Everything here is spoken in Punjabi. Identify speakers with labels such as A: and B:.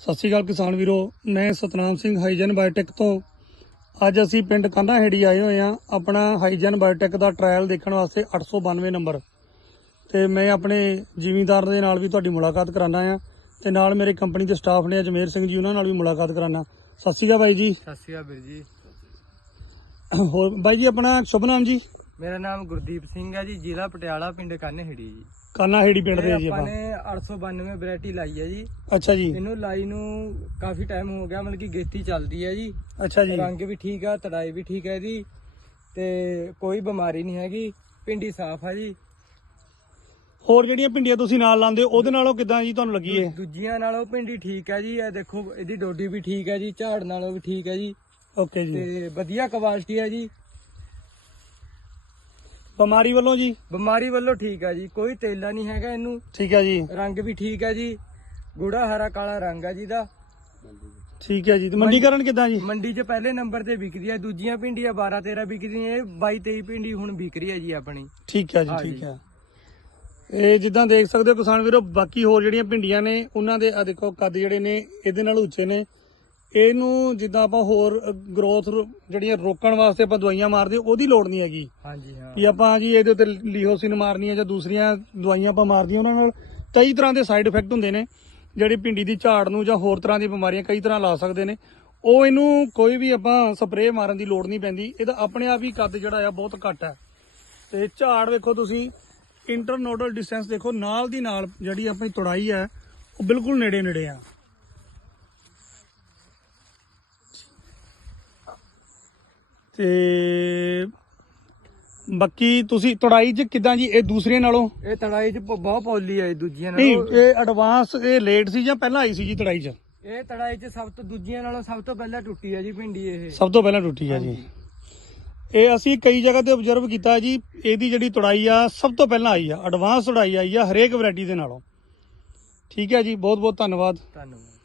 A: ਸਤਿ ਸ਼੍ਰੀ ਅਕਾਲ ਕਿਸਾਨ ਵੀਰੋ ਮੈਂ ਸਤਨਾਮ ਸਿੰਘ ਹਾਈਜਨ ਬਾਇਓਟੈਕ ਤੋਂ। ਅੱਜ ਅਸੀਂ ਪਿੰਡ ਕਾਨਾ ਹੇੜੀ ਆਏ ਹੋਏ ਆ ਆਪਣਾ ਹਾਈਜਨ ਬਾਇਓਟੈਕ ਦਾ ਟ੍ਰਾਇਲ ਦੇਖਣ ਵਾਸਤੇ 892 ਨੰਬਰ। ਤੇ ਮੈਂ ਆਪਣੇ ਜ਼ਿਮੀਂਦਾਰ ਦੇ ਨਾਲ ਵੀ ਤੁਹਾਡੀ ਮੁਲਾਕਾਤ ਕਰਾਨਾ ਆ ਤੇ ਨਾਲ ਮੇਰੇ ਕੰਪਨੀ ਦੇ ਸਟਾਫ ਨੇ ਅਜਮੇਰ ਸਿੰਘ ਜੀ ਉਹਨਾਂ ਨਾਲ ਵੀ ਮੁਲਾਕਾਤ ਕਰਾਨਾ। ਸਤਿ ਸ਼੍ਰੀ ਅਕਾਲ ਬਾਈ ਜੀ।
B: ਸਤਿ ਸ਼੍ਰੀ ਅਕਾਲ ਵੀਰ ਜੀ।
A: ਹੋਰ ਬਾਈ ਜੀ ਆਪਣਾ ਸ਼ੁਭ ਨਾਮ ਜੀ?
B: ਮੇਰਾ ਨਾਮ ਗੁਰਦੀਪ ਸਿੰਘ ਹੈ ਜੀ ਜ਼ਿਲ੍ਹਾ ਪਟਿਆਲਾ ਪਿੰਡ ਕਾਨੇਹੜੀ ਜੀ।
A: ਕਾਨਾ ਹੇੜੀ ਪਿੰਡ ਦੇ ਜੀ
B: ਆਪਾਂ।
A: ਆਪਾਂ
B: ਨੇ 892 ਵੈਰਾਈਟੀ ਲਾਈ ਹੈ ਜੀ।
A: ਅੱਛਾ ਜੀ।
B: ਇਹਨੂੰ ਲਾਈ ਨੂੰ ਕਾਫੀ ਟਾਈਮ ਹੋ ਗਿਆ ਮਤਲਬ ਕਿ ਗੇਤੀ ਚੱਲਦੀ ਹੈ ਜੀ।
A: ਅੱਛਾ ਜੀ।
B: ਰੰਗ ਵੀ ਠੀਕ ਆ ਤੜਾਈ ਵੀ ਠੀਕ ਹੈ ਜੀ। ਤੇ ਕੋਈ ਬਿਮਾਰੀ ਨਹੀਂ ਹੈਗੀ ਪਿੰਡੀ ਸਾਫ਼ ਹੈ ਜੀ।
A: ਹੋਰ ਜਿਹੜੀਆਂ ਭਿੰਡੀਆਂ ਤੁਸੀਂ ਨਾਲ ਲਾਉਂਦੇ ਹੋ ਉਹਦੇ ਨਾਲੋਂ ਕਿਦਾਂ ਜੀ ਤੁਹਾਨੂੰ ਲੱਗੀ ਇਹ?
B: ਦੂਜੀਆਂ ਨਾਲੋਂ ਪਿੰਡੀ ਠੀਕ ਹੈ ਜੀ ਇਹ ਦੇਖੋ ਇਹਦੀ ਡੋਡੀ ਵੀ ਠੀਕ ਹੈ ਜੀ ਝਾੜ ਨਾਲੋਂ ਵੀ ਠੀਕ ਹੈ ਜੀ।
A: ਓਕੇ ਜੀ।
B: ਤੇ ਵਧੀਆ ਕੁਆਲਿਟੀ ਹੈ ਜੀ।
A: ਬਿਮਾਰੀ ਵੱਲੋਂ ਜੀ?
B: ਬਿਮਾਰੀ ਵੱਲੋਂ ਠੀਕ ਹੈ ਜੀ ਕੋਈ ਤੇਲਾ ਨਹੀਂ ਹੈਗਾ ਇਹਨੂੰ।
A: ਠੀਕ ਹੈ ਜੀ।
B: ਰੰਗ ਵੀ ਠੀਕ ਹੈ ਜੀ ਗੂੜਾ ਹਰਾ ਕਾਲਾ ਰੰਗ ਹੈ ਜੀ ਦਾ।
A: ਠੀਕ ਹੈ ਜੀ ਤੇ ਮੰਡੀਕਰਨ ਕਿਦਾਂ ਜੀ?
B: ਮੰਡੀ 'ਚ ਪਹਿਲੇ ਨੰਬਰ ਤੇ ਵਿਕਦੀ ਹੈ ਦੂਜੀਆਂ ਭਿੰਡੀਆਂ 12 13 ਵਿਕਦੀਆਂ ਇਹ 22 23 ਭਿੰਡੀ ਹੁਣ ਵਿਕ ਰਹੀ ਹੈ ਜੀ ਆਪਣੀ।
A: ਠੀਕ ਹੈ ਜੀ। ਠੀਕ ਹੈ ਇਹ ਜਿੱਦਾਂ ਦੇਖ ਸਕਦੇ ਹੋ ਕਿਸਾਨ ਵੀਰੋ ਬਾਕੀ ਹੋਰ ਜਿਹੜੀਆਂ ਭਿੰਡੀਆਂ ਨੇ ਉਹਨਾਂ ਦੇ ਆ ਦੇਖੋ ਕੱਦ ਜਿਹੜੇ ਨੇ ਇਹਦੇ ਨਾਲ ਉੱਚੇ ਨੇ। ਇਹਨੂੰ ਜਿੱਦਾਂ ਆਪਾਂ ਹੋਰ ਗਰੋਥ ਜਿਹੜੀਆਂ ਰੋਕਣ ਵਾਸਤੇ ਆਪਾਂ ਦਵਾਈਆਂ ਮਾਰਦੇ ਉਹਦੀ ਲੋੜ ਨਹੀਂ ਹੈਗੀ।
B: ਹਾਂਜੀ ਹਾਂ।
A: ਕਿ ਆਪਾਂ ਜੀ ਇਹਦੇ ਉੱਤੇ ਲੀਹੋਸਿਨ ਮਾਰਨੀ ਹੈ ਜਾਂ ਦੂਸਰੀਆਂ ਦਵਾਈਆਂ ਆਪਾਂ ਮਾਰਦੀਆਂ ਉਹਨਾਂ ਨਾਲ ਕਈ ਤਰ੍ਹਾਂ ਦੇ ਸਾਈਡ ਇਫੈਕਟ ਹੁੰਦੇ ਨੇ ਜਿਹੜੀ ਭਿੰਡੀ ਦੀ ਝਾੜ ਨੂੰ ਜਾਂ ਹੋਰ ਤਰ੍ਹਾਂ ਦੀਆਂ ਬਿਮਾਰੀਆਂ ਕਈ ਤਰ੍ਹਾਂ ਲਾ ਸਕਦੇ ਨੇ। ਉਹ ਇਹਨੂੰ ਕੋਈ ਵੀ ਆਪਾਂ ਸਪਰੇਅ ਮਾਰਨ ਦੀ ਲੋੜ ਨਹੀਂ ਪੈਂਦੀ। ਇਹਦਾ ਆਪਣੇ ਆਪ ਹੀ ਕੱਦ ਜਿਹੜਾ ਆ ਬਹੁਤ ਘੱਟ ਹੈ। ਤੇ ਝਾੜ ਵੇਖੋ ਤੁਸੀਂ ਇੰਟਰਨੋਡਲ ਡਿਸਟੈਂਸ ਦੇਖੋ ਨਾਲ ਦੀ ਨਾਲ ਜਿਹੜੀ ਆਪਣੀ ਤੁੜਾਈ ਹੈ ਉਹ ਬਿਲਕੁਲ ਨੇੜੇ ਨੇੜੇ ਆ। ਤੇ ਬਾਕੀ ਤੁਸੀਂ ਤੁੜਾਈ 'ਚ ਕਿਦਾਂ ਜੀ? ਇਹ ਦੂਸਰੀਆਂ ਨਾਲੋਂ?
B: ਇਹ ਤੜਾਈ 'ਚ ਬਹੁਤ ਪੌਲੀ ਹੈ ਜੀ ਦੂਜੀਆਂ
A: ਨਹੀਂ
B: ਨਾਲੋਂ।
A: ਇਹ ਐਡਵਾਂਸ ਇਹ ਲੇਟ ਸੀ ਜਾਂ ਪਹਿਲਾਂ ਆਈ ਸੀ ਜੀ ਤੁੜਾਈ 'ਚ?
B: ਇਹ ਤੜਾਈ 'ਚ ਸਭ ਤੋਂ ਦੂਜੀਆਂ ਨਾਲੋਂ ਸਭ ਤੋਂ ਪਹਿਲਾਂ ਟੁੱਟੀ ਹੈ ਜੀ ਭਿੰਡੀ ਇਹ।
A: ਸਭ ਤੋਂ ਪਹਿਲਾਂ ਟੁੱਟੀ ਹੈ ਜੀ। ਇਹ ਅਸੀਂ ਕਈ ਜਗ੍ਹਾ ਤੇ ਆਬਜ਼ਰਵ ਕੀਤਾ ਜੀ ਇਹਦੀ ਜਿਹੜੀ ਤੁੜਾਈ ਆ ਸਭ ਤੋਂ ਪਹਿਲਾਂ ਆਈ ਆ। ਐਡਵਾਂਸ ਤੁੜਾਈ ਆਈ ਆ ਹਰੇਕ ਵੈਰਾਈਟੀ ਦੇ ਨਾਲੋਂ। ਠੀਕ ਹੈ ਜੀ ਬਹੁਤ ਬਹੁਤ ਧੰਨਵਾਦ।
B: ਧੰਨਵਾਦ।